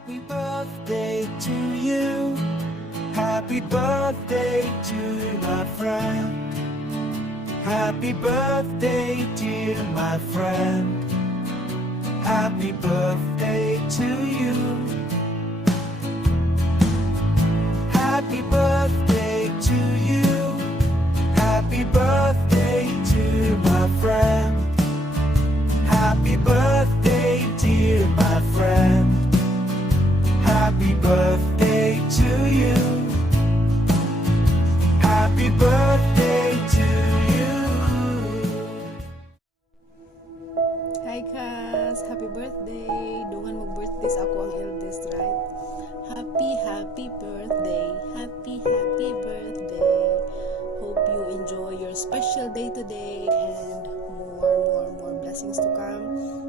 Happy birthday to you. Happy birthday to my friend. Happy birthday, dear my friend. Happy birthday to you. Happy birthday to you. Happy birthday to my friend. Happy birthday, dear my friend. Happy birthday to you. Happy birthday to you. Hi Kas! Happy birthday! Dungan mag-birthday sa ako ang eldest, right? Happy birthday! Happy birthday! Hope you enjoy your special day today and more blessings to come.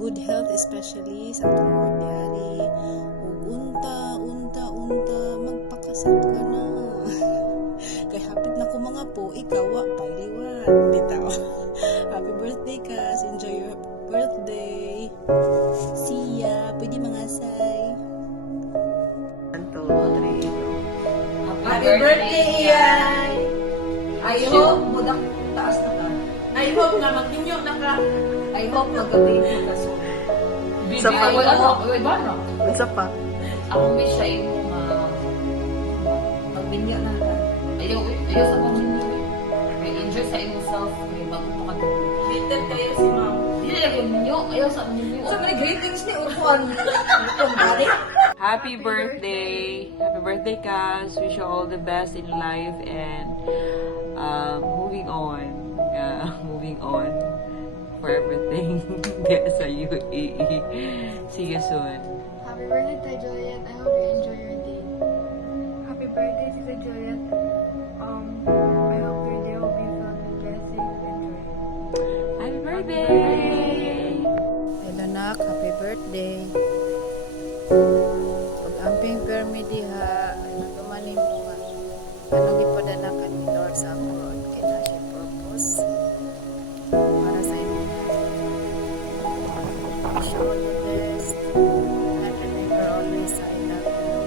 Good health especially sa atong Lord Diari. Ug unta magpakasal ka na. Kay hapit na ko mga po, ikaw wa pailiwan. Bitaw. Happy birthday Kas. Enjoy your birthday. See ya. Pwede mangasay. 1, 2, 3. Happy birthday, Ian! I hope budak taas na ka. I hope na magninyo na ka. I hope mag-baby ka soon. Sa pa? Iba na. Isa pa. Ako wish sa imo magbinyo na ka. Ayaw sa pagminyo. May enjoy sa imo self. May magpupukan. Bitter kayo si ma'am. Hindi na yung minyo. Ayaw sa minyo. So, may greetings ni Urkuan. Urkuan balik. Happy birthday! Happy birthday, Kaz! Wish you all the best in life and moving on. Moving on for everything sa UAE. See you soon. Happy birthday, Tita Juliet. I hope you enjoy your day. Happy birthday, Tita Juliet. I hope your day will be filled with blessings and joy. Happy birthday! Hello nak, happy birthday. Pag amping permi diha, natumanin mo nga. Anong ipadala ka ni Lord sa abroad? Kaya na siya purpose. Para sa inyo. Wish you all the best. And remember always, I love you.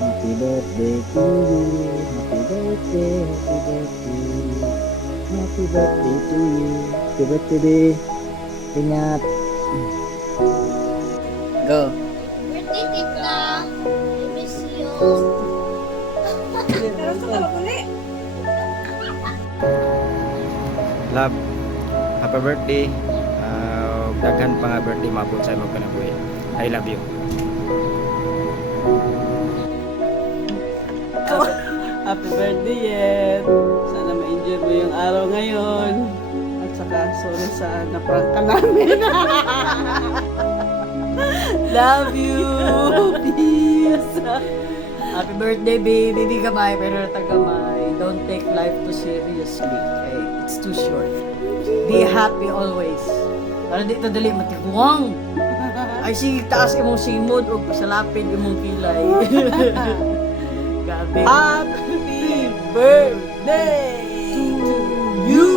Happy birthday to you. Happy birthday, happy birthday. Happy birthday to you. Happy birthday, babe. Ingat. Go. Birthday, Tita. I miss you. Love. Happy birthday. Daghan pa nga birthday mabot sa imong kinabuhi. I love you. Happy birthday, Yen. Sana ma-enjoy mo yung araw ngayon. At saka, sorry sa naprank ka namin. Love you. Peace. Happy birthday, baby. Hindi gamay, pero tagamay. Don't take life too seriously. Okay? It's too short. Be happy always. Para di ito dali matiguang. Ay, sige, taas imong simod o pasalapid imong kilay. Gabi. Happy birthday to you!